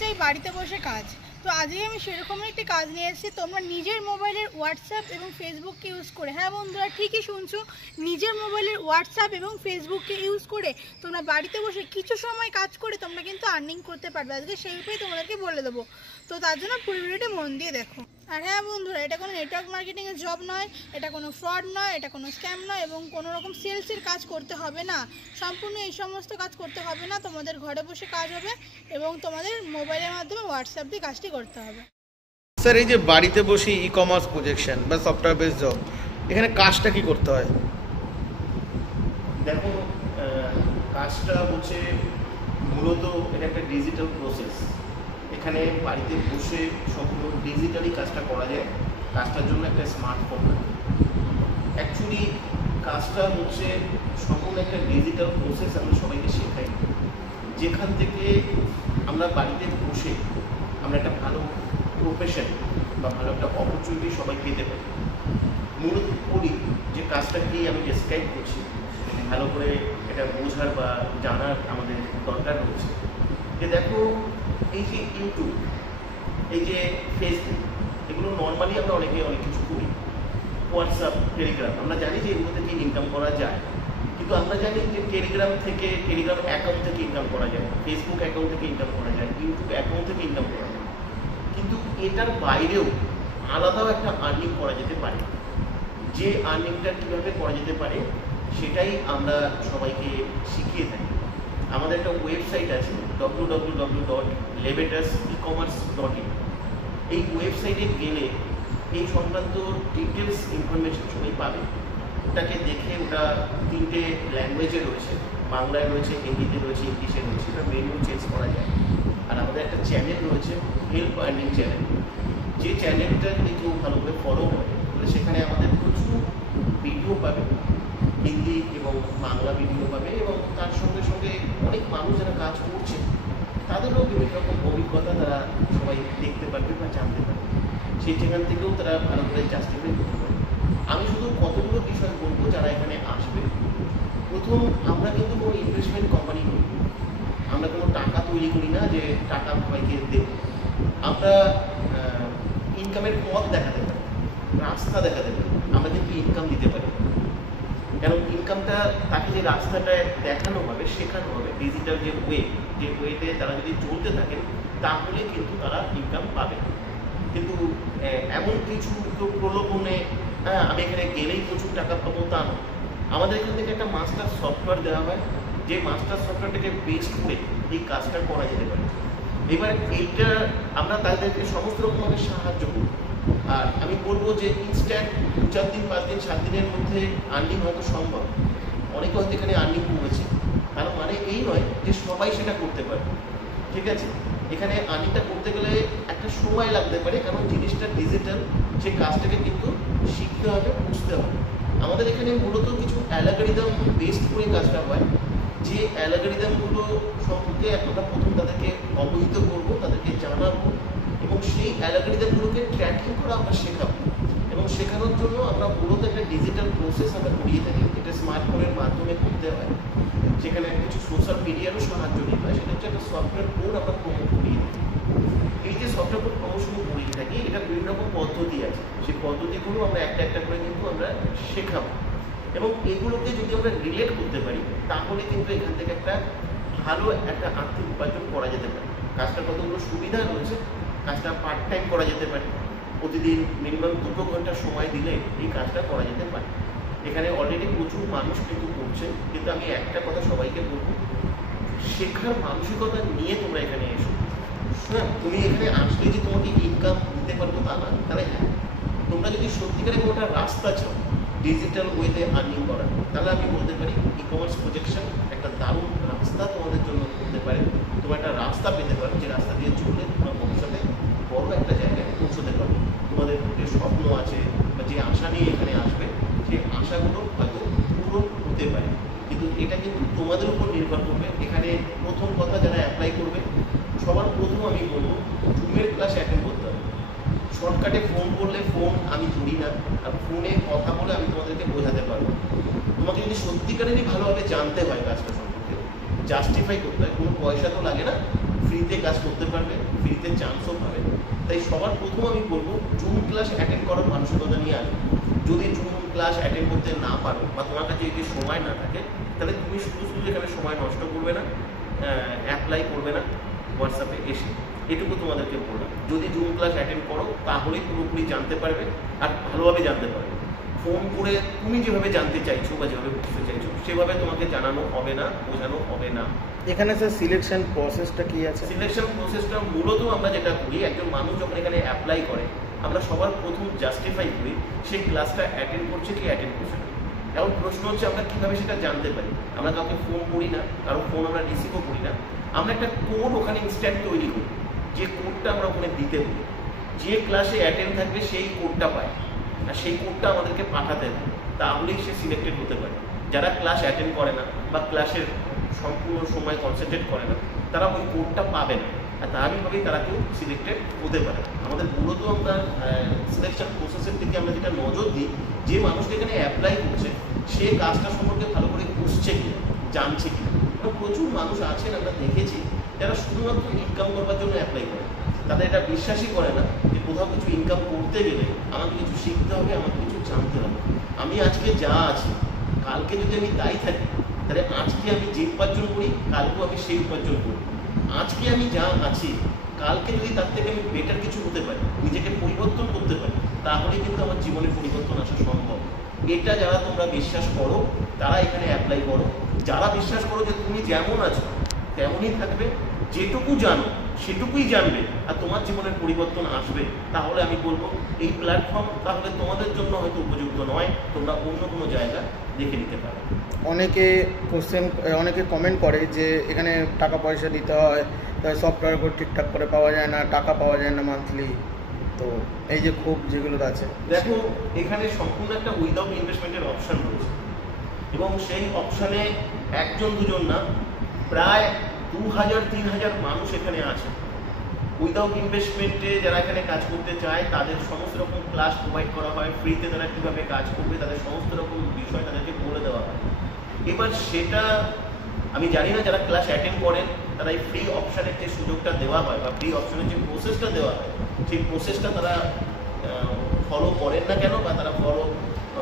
চাই বাড়িতে বসে কাজ। তো আজকে আমি সেরকমই একটি কাজ নিয়ে এসেছি। তোমরা নিজের মোবাইলের হোয়াটসঅ্যাপ এবং ফেসবুককে ইউজ করে, হ্যাঁ বন্ধুরা ঠিকই শুনছো, নিজের মোবাইলের হোয়াটসঅ্যাপ এবং ফেসবুককে ইউজ করে তোমরা বাড়িতে বসে কিছু সময় কাজ করে তোমরা কিন্তু আর্নিং করতে পারবে। আজকে সেই উপায় তোমাদেরকে বলে দেবো। তো তার জন্য পুরো ভিডিওটি মন দিয়ে দেখো। আর হ্যাঁ বন্ধুরা, এটা কোনো নেটওয়ার্ক মার্কেটিংয়ের জব নয়, এটা কোনো ফ্রড নয়, এটা কোনো স্ক্যাম নয় এবং কোনো রকম সেলসের কাজ করতে হবে না। সম্পূর্ণ এই সমস্ত কাজ করতে হবে না, তোমাদের ঘরে বসে কাজ হবে এবং তোমাদের মোবাইলের মাধ্যমে হোয়াটসঅ্যাপ দিয়ে কাজটি করতে হবে। স্যার, এই যে বাড়িতে বসে ই কমার্স প্রজেকশন বা সফটওয়্যার বেস জব, এখানে কাজটা কি করতে হয়? দেখো, কাজটা হচ্ছে মূলত এটা একটা ডিজিটাল প্রসেস। এখানে বাড়িতে বসে সম্পূর্ণ ডিজিটালি কাজটা করা যায়। কাজটার জন্য একটা স্মার্টফোন লাগে। অ্যাকচুয়ালি কাজটা হচ্ছে সম্পূর্ণ একটা ডিজিটাল প্রসেস। আমরা সবাইকে শেখাই, যেখান থেকে আমরা বাড়িতে বসে আমরা একটা ভালো প্রফেশন বা ভালো একটা অপরচুনিটি সবাই পেতে পারি। মূলত করি যে কাজটা কি আমি ডেসক্রাইব করছি, ভালো করে এটা বোঝার বা জানার আমাদের দরকার রয়েছে। যে দেখো, এই যে ইউটিউব, এই যে ফেসবুক, এগুলো নর্মালি আমরা অনেকে অনেক কিছু করি। হোয়াটসঅ্যাপ, টেলিগ্রাম, আমরা জানি যে এগুলো থেকে ইনকাম করা যায়। কিন্তু আমরা জানি যে টেলিগ্রাম অ্যাকাউন্ট থেকে ইনকাম করা যায়, ফেসবুক অ্যাকাউন্ট থেকে ইনকাম করা যায়, ইউটিউব অ্যাকাউন্ট থেকে ইনকাম করা যায়। কিন্তু এটার বাইরেও আলাদাও একটা আর্নিং করা যেতে পারে। যে আর্নিংটা কীভাবে করা যেতে পারে সেটাই আমরা সবাইকে শিখিয়ে থাকি। আমাদের একটা ওয়েবসাইট আছে www.lebetusecommerce.in। এই ওয়েবসাইটে গেলে এই সংক্রান্ত ডিটেলস ইনফরমেশন সবাই পাবে। ওটাকে দেখে, ওটা 3টে ল্যাঙ্গুয়েজে রয়েছে, বাংলায় রয়েছে, হিন্দিতে রয়েছে, ইংলিশে রয়েছে। এটা মেনু চেঞ্জ করা যায়। আর আমাদের একটা চ্যানেল রয়েছে, হেল্প আর্নিং চ্যানেল। যে চ্যানেলটা যদি কেউ ভালো করে ফলো করে, তাহলে সেখানে আমাদের প্রচুর ভিডিও পাবে, হিন্দি এবং বাংলা ভিডিও পাবে। এবং তার সঙ্গে সঙ্গে অনেক মানুষ যারা কাজ করছে তাদেরও বিভিন্ন রকম অভিজ্ঞতা তারা সবাই দেখতে পারবে বা জানতে পারবে। সেই সেখান থেকেও তারা ভালো করে জাস্টিফাই করতে পারে। আমি শুধু কতগুলো বিষয় বলবো যারা এখানে আসবে। প্রথম, আমরা কিন্তু কোনো ইনভেস্টমেন্ট কোম্পানি করি, আমরা কোনো টাকা তৈরি করি না যে টাকা সবাইকে দেব। আমরা ইনকামের পথ দেখাতে পারি, রাস্তা দেখাতে পারি, আমরা কিন্তু ইনকাম দিতে পারি। কারণ ইনকামটা তাকে যে রাস্তাটায় দেখানো হবে, শেখানো হবে, ডিজিটাল যে ওয়েতে তারা যদি চলতে থাকেন তাহলে কিন্তু তারা ইনকাম পাবে। কিন্তু এমন কিছু প্রলোভনে আমি এখানে গেলেই প্রচুর টাকা পাবো তা নয়। আমাদের এখান থেকে একটা মাস্টার সফটওয়্যার দেওয়া হয়, যে মাস্টার সফটওয়্যারটাকে বেস করে এই কাজটা করা যেতে পারে। এবার এইটা আমরা তাদেরকে সমস্ত রকমভাবে সাহায্য করব। আর আমি বলবো যে ইনস্ট্যান্ট 2-4 দিন, 5 দিন, 7 দিনের মধ্যে আর্নিং হয়তো সম্ভব। অনেকে হয়তো এখানে আর্নিং করেছে, তার মানে এই নয় যে সবাই সেটা করতে পারে। ঠিক আছে, এখানে আর্নিংটা করতে গেলে একটা সময় লাগতে পারে, কারণ জিনিসটা ডিজিটাল। সেই কাজটাকে কিন্তু শিখতে হবে, বুঝতে হবে। আমাদের এখানে মূলত কিছু অ্যালগরিদম বেসড করে কাজটা হয়। যে অ্যালগরিদমগুলো সম্পর্কে আমরা প্রথম তাদেরকে অবহিত করবো, তাদেরকে জানাবো এবং সেই অ্যালগরিদমগুলোকে ট্র্যাকিং করা আমরা শেখাবো। এবং শেখানোর জন্য আমরা মূলত একটা ডিজিটাল প্রসেস আমরা করিয়ে থাকি। এটা স্মার্টফোনের মাধ্যমে করতে হয়, সেখানে কিছু সোশ্যাল মিডিয়ারও সাহায্য নিতে হয়। সেটা হচ্ছে একটা সফটওয়্যার কোড আমরা প্রমোট করিয়ে থাকি। এই যে সফটওয়্যার কোড প্রমোশন করিয়ে থাকি, এটা বিভিন্ন রকম পদ্ধতি আছে। সেই পদ্ধতিগুলো আমরা একটা একটা করে কিন্তু আমরা শেখাবো। এবং এগুলোকে যদি আমরা রিলেট করতে পারি তাহলে কিন্তু এখান থেকে একটা ভালো একটা আর্থিক উপার্জন করা যেতে পারে। কাজটা কতগুলো সুবিধা রয়েছে। কাজটা পার্ট টাইম করা যেতে পারে, প্রতিদিন মিনিমাম 2 ঘন্টা সময় দিলে এই কাজটা করা যেতে পারে। এখানে অলরেডি প্রচুর মানুষ কিন্তু করছে। কিন্তু আমি একটা কথা সবাইকে বলবো, শেখার মানসিকতা নিয়ে তোমরা এখানে এসো। হ্যাঁ, তুমি এখানে আসলে যে তোমাকে ইনকাম দিতে পারবো তা না। তাহলে হ্যাঁ, তোমরা যদি সত্যিকারে কোনো একটা রাস্তা চাও ডিজিটাল ওয়েতে আর্নিং করার, তাহলে আমি বলতে পারি ই কমার্স প্রজেকশন একটা দারুণ রাস্তা তোমাদের জন্য হতে পারে। তোমরা একটা রাস্তা পেতে পারো, যে রাস্তা দিয়ে চললে তোমরা ভবিষ্যতে বড় একটা জায়গায় পৌঁছতে পারবে। তোমাদের যে স্বপ্ন আছে বা যে আশা নিয়ে এখানে আসবে, সেই আশাগুলো হয়তো পূরণ হতে পারে। কিন্তু এটা কিন্তু তোমাদের উপর নির্ভর করবে। এখানে প্রথম কথা, যারা অ্যাপ্লাই করবে সবার প্রথম আমি বলবো জুমের ক্লাস অ্যাটেন্ড করতে হবে। শর্টকাটে ফোন করলে ফোন আমি ধরি না, আর ফোনে কথা বলে আমি তোমাদেরকে বোঝাতে পারবো। তোমাকে যদি সত্যিকারেরই ভালোভাবে জানতে হয় কাজটা সম্পর্কে, জাস্টিফাই করতে হয়, কোনো পয়সা তো লাগে না, ফ্রি ফ্রিতে কাজ করতে পারবে, ফ্রিতে চান্সও পাবে। তাই সবার প্রথম আমি বলবো জুম ক্লাস অ্যাটেন্ড করার মানসিকতা নিয়ে আসবে। যদি জুম ক্লাস অ্যাটেন্ড করতে না পারো বা তোমার কাছে যদি সময় না থাকে, তাহলে তুমি শুধু এখানে সময় নষ্ট করবে না, অ্যাপ্লাই করবে না হোয়াটসঅ্যাপে এসে। এটুকু তোমাদেরকে বললাম। যদি জুম ক্লাস অ্যাটেন্ড করো তাহলেই পুরোপুরি জানতে পারবে আর ভালোভাবে জানতে পারবে। ফোন করে তুমি যেভাবে জানতে চাইছো বা যেভাবে বুঝতে চাইছো সেভাবে তোমাকে জানানো হবে না, বোঝানো হবে না। এখানে স্যার সিলেকশন প্রসেসটা কি আছে? সিলেকশন প্রসেসটা মূলত আমরা যেটা করি, একজন মানুষ যখন এখানে অ্যাপ্লাই করে আমরা সবার প্রথম জাস্টিফাই করি সেই ক্লাসটা অ্যাটেন্ড করছে কি অ্যাটেন্ড করছে না। এখন প্রশ্ন হচ্ছে আমরা কীভাবে সেটা জানতে পারি? আমরা কাউকে ফোন করি না, কারো ফোন আমরা রিসিভও করি না। আমরা একটা কোড ওখানে ইনস্ট্যান্ট তৈরি করি, যে কোডটা আমরা ওখানে দিতে বলি। যে ক্লাসে অ্যাটেন্ড থাকবে সেই কোডটা পায়, আর সেই কোডটা আমাদেরকে পাঠাতে হবে, তাহলেই সে সিলেক্টেড হতে পারে। যারা ক্লাস অ্যাটেন্ড করে না বা ক্লাসের সম্পূর্ণ সময় কনসেন্ট্রেট করে না, তারা ওই কোডটা পাবে না, আর তারইভাবেই তারা কেউ সিলেক্টেড হতে পারে। আমাদের মূলত আমরা সিলেকশন প্রসেসের দিকে আমরা যেটা নজর দিই, যে মানুষকে এখানে অ্যাপ্লাই করছে সে কাজটা সম্পর্কে ভালো করে বুঝছে কিনা, জানছে কিনা। প্রচুর মানুষ আছেন আমরা দেখেছি যারা শুধুমাত্র ইনকাম করবার জন্য অ্যাপ্লাই করে। তাদের এটা বিশ্বাসই করে না যে কোথাও কিছু ইনকাম করতে গেলে আমাকে কিছু শিখতে হবে, আমাকে কিছু জানতে হবে। আমি আজকে যা আছি, কালকে যদি আমি তাই থাকি, তাহলে আজকে আমি যে উপার্জন করি কালকেও আমি সেই উপার্জন করি। আজকে আমি যা আছি, কালকে যদি তার থেকে আমি বেটার কিছু হতে পারি, নিজেকে পরিবর্তন করতে পারি, তাহলে কিন্তু আমার জীবনে পরিবর্তন আসা সম্ভব। এটা যারা তোমরা বিশ্বাস করো তারা এখানে অ্যাপ্লাই করো। যারা বিশ্বাস করো যে তুমি যেমন আছো তেমনই থাকবে, যেটুকু জানো সেটুকুই জানবে, আর তোমার জীবনের পরিবর্তন আসবে, তাহলে আমি বলবো এই প্ল্যাটফর্ম তাহলে তোমাদের জন্য হয়তো উপযুক্ত নয়, তোমরা অন্য কোনো জায়গা দেখে নিতে পারো। অনেকে কমেন্ট করে যে এখানে টাকা পয়সা দিতে হয়, তাই সফটওয়্যার ঠিকঠাক করে পাওয়া যায় না, টাকা পাওয়া যায় না মান্থলি। তো এই যে খুব যেগুলো আছে, দেখো এখানে সম্পূর্ণ একটা উইদাউট ইনভেস্টমেন্টের অপশান রয়েছে, এবং সেই অপশানে একজন দুজন না, প্রায় 2000-3000 মানুষ এখানে আছে। উইদাউট ইনভেস্টমেন্টে যারা এখানে কাজ করতে চায় তাদের সমস্ত রকম ক্লাস প্রোভাইড করা হয়, ফ্রিতে তারা কীভাবে কাজ করবে তাদের সমস্ত রকম বিষয় তাদেরকে বলে দেওয়া হয়। এবার সেটা আমি জানি না যারা ক্লাস অ্যাটেন্ড করেন তারা এই ফ্রি অপশানের যে সুযোগটা দেওয়া হয় বা ফ্রি অপশানের যে প্রসেসটা দেওয়া হয়, সেই প্রসেসটা তারা ফলো করেন না কেন, বা তারা ফলো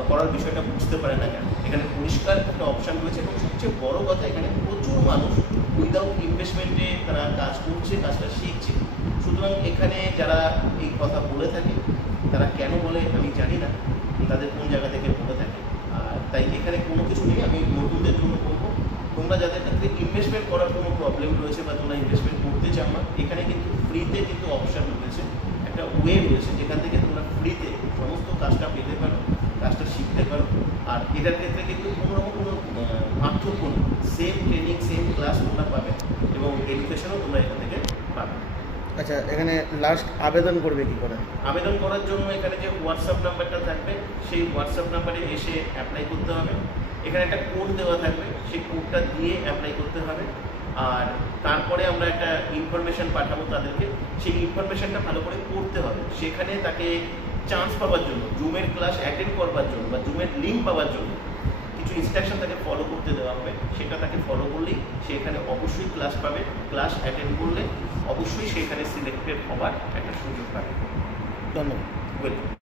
করার বিষয়টা বুঝতে পারেন না কেন। এখানে পরিষ্কার একটা অপশান রয়েছে, এবং সবচেয়ে বড় কথা এখানে প্রচুর মানুষ উইদাউট ইনভেস্টমেন্টে তারা কাজ করছে, কাজটা শিখছে। সুতরাং এখানে যারা এই কথা বলে থাকে তারা কেন বলে আমি জানি না, তাদের কোন জায়গা থেকে বলে থাকে। আর তাই এখানে কোনো কিছু নেই। আমি নতুনদের জন্য বলবো, তোমরা যাদের ক্ষেত্রে ইনভেস্টমেন্ট করার কোনো প্রবলেম রয়েছে বা তোমরা ইনভেস্টমেন্ট করতে চাও না, এখানে কিন্তু ফ্রিতে কিন্তু অপশান রয়েছে, একটা ওয়ে রয়েছে যেখান থেকে তোমরা ফ্রিতে সমস্ত কাজটা পেতে পারো, কাজটা শিখতে পারো। আর এটার ক্ষেত্রে কিন্তু কোনোরকম কোনো পার্থক্য নেই, সেম ট্রেনিং সেম ক্লাস তোমরা পাবে, এবং এডুকেশনও তোমরা এখান থেকে পাবে। আচ্ছা, এখানে লাস্ট আবেদন করবে কি করে? আবেদন করার জন্য এখানে যে হোয়াটসঅ্যাপ নাম্বারটা থাকবে সেই হোয়াটসঅ্যাপ নাম্বারে এসে অ্যাপ্লাই করতে হবে। এখানে একটা কোড দেওয়া থাকবে, সেই কোডটা দিয়ে অ্যাপ্লাই করতে হবে। আর তারপরে আমরা একটা ইনফরমেশান পাঠাবো তাদেরকে, সেই ইনফরমেশানটা ভালো করে পড়তে হবে। সেখানে তাকে চান্স পাওয়ার জন্য, জুমের ক্লাস অ্যাটেন্ড করবার জন্য বা জুমের লিঙ্ক পাওয়ার জন্য কিছু ইনস্ট্রাকশন তাকে ফলো করতে দেওয়া হবে। সেটা তাকে ফলো করলেই সে এখানে অবশ্যই ক্লাস পাবে। ক্লাস অ্যাটেন্ড করলে অবশ্যই সেখানে সিলেক্টেড হওয়ার একটা সুযোগ পাবে। ধন্যবাদ। ওয়েলকাম।